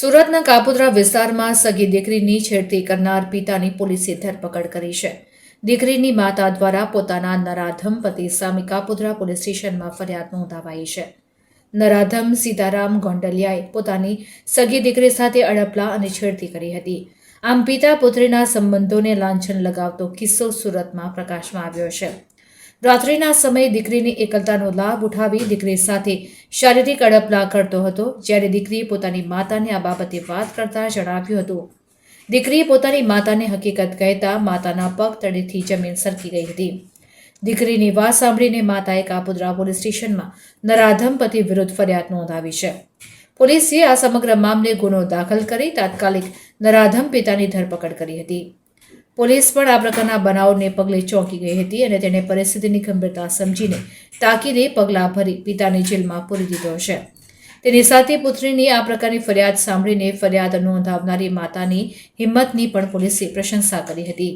સુરતના કાપોદ્રા વિસ્તારમાં સગી દીકરીની છેડતી કરનાર પિતાની પોલીસે ધરપકડ કરી છે. દીકરીની માતા દ્વારા પોતાના નરાધમ પતિ સામે કાપોદ્રા પોલીસ સ્ટેશનમાં ફરિયાદ નોંધાવાઈ છે. નરાધમ સીતારામ ગોંડલિયાએ પોતાની સગી દીકરી સાથે અડપલા અને છેડતી કરી હતી. આમ પિતા પુત્રીના સંબંધોને લાંછન લગાવતો કિસ્સો સુરતમાં પ્રકાશમાં આવ્યો છે. રાત્રિના સમયે દીકરીની એકલતાનો લાભ ઉઠાવી દીકરી સાથે શારીરિક અડપલા કરતો હતો. જ્યારે દીકરીએ પોતાની માતાને આ બાબતે વાત કરતા જણાવ્યું હતું. દીકરીએ પોતાની માતાને હકીકત કહેતા માતાના પગ તળેથી જમીન સરકી ગઈ હતી. દીકરીની વાત સાંભળીને માતાએ કાપોદ્રા પોલીસ સ્ટેશનમાં નરાધમ પતિ વિરુદ્ધ ફરિયાદ નોંધાવી છે. પોલીસે આ સમગ્ર મામલે ગુનો દાખલ કરી તાત્કાલિક નરાધમ પિતાની ધરપકડ કરી હતી. પોલીસ પણ આ પ્રકારના બનાવને પગલે ચોંકી ગઈ હતી અને તેણે પરિસ્થિતિની ગંભીરતા સમજીને તાકીદે પગલાં ભરી પિતાને જેલમાં પૂરી દીધો છે. તેની સાથે પુત્રીની આ પ્રકારની ફરિયાદ સાંભળીને ફરિયાદ નોંધાવનારી માતાની હિંમતની પણ પોલીસે પ્રશંસા કરી હતી.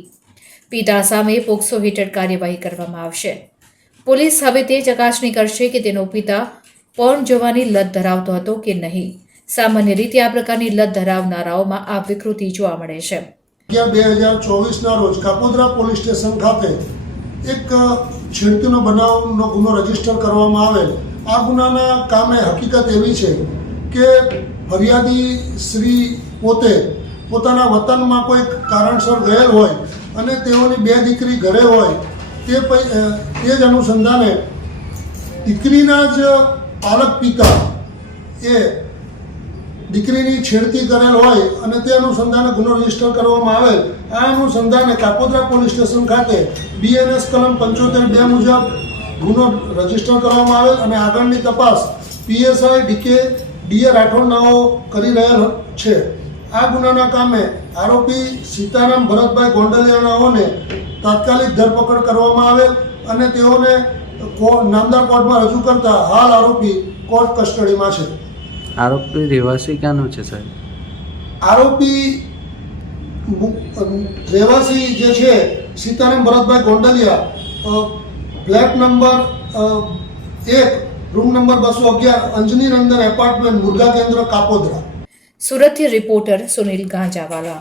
પિતા સામે પોક્સો હેઠળ કાર્યવાહી કરવામાં આવશે. પોલીસ હવે તે ચકાસણી કરશે કે તેનો પિતા પોર્ન જોવાની લત ધરાવતો હતો કે નહીં. સામાન્ય રીતે આ પ્રકારની લત ધરાવનારાઓમાં આ વિકૃતિ જોવા મળે છે. 2024ના રોજ કાપોદ્રા પોલીસ સ્ટેશન ખાતે એક છેડતીનો બનાવનો ગુનો રજીસ્ટર કરવામાં આવેલ. આ ગુનાના કામે હકીકત એવી છે કે ફરિયાદી શ્રી પોતે પોતાના વતનમાં કોઈ કારણસર ગયેલ હોય અને તેઓની બે દીકરી ઘરે હોય તે જ અનુસંધાને દીકરીના જ પાલક પિતા એ દીકરીની છેડતી કરેલ હોય અને તે અનુસંધાને ગુનો રજીસ્ટર કરવામાં આવેલ. આ અનુસંધાને કાપોદ્રા પોલીસ સ્ટેશન ખાતે BNS કલમ 75(2) મુજબ ગુનો રજીસ્ટર કરવામાં આવેલ અને આગળની તપાસ PSI DA રાઠોડ નાઓ કરી રહેલ છે. આ ગુનાના કામે આરોપી સીતારામ ભરતભાઈ ગોંડલિયાનાઓને તાત્કાલિક ધરપકડ કરવામાં આવેલ અને તેઓને નામદાર કોર્ટમાં રજૂ કરતા હાલ આરોપી કોર્ટ કસ્ટડીમાં છે. આરોપી રહેવાસી ક્યાંનો છે સાહેબ? આરોપી રહેવાસી જે છે Sitaram Bharatbhai Gondaliya, flat number 1, room number 211, Anjani Nandan apartment, Murga Kendra, Kapodra. સુરતથી રિપોર્ટર સુનિલ ગાંજાવાલા.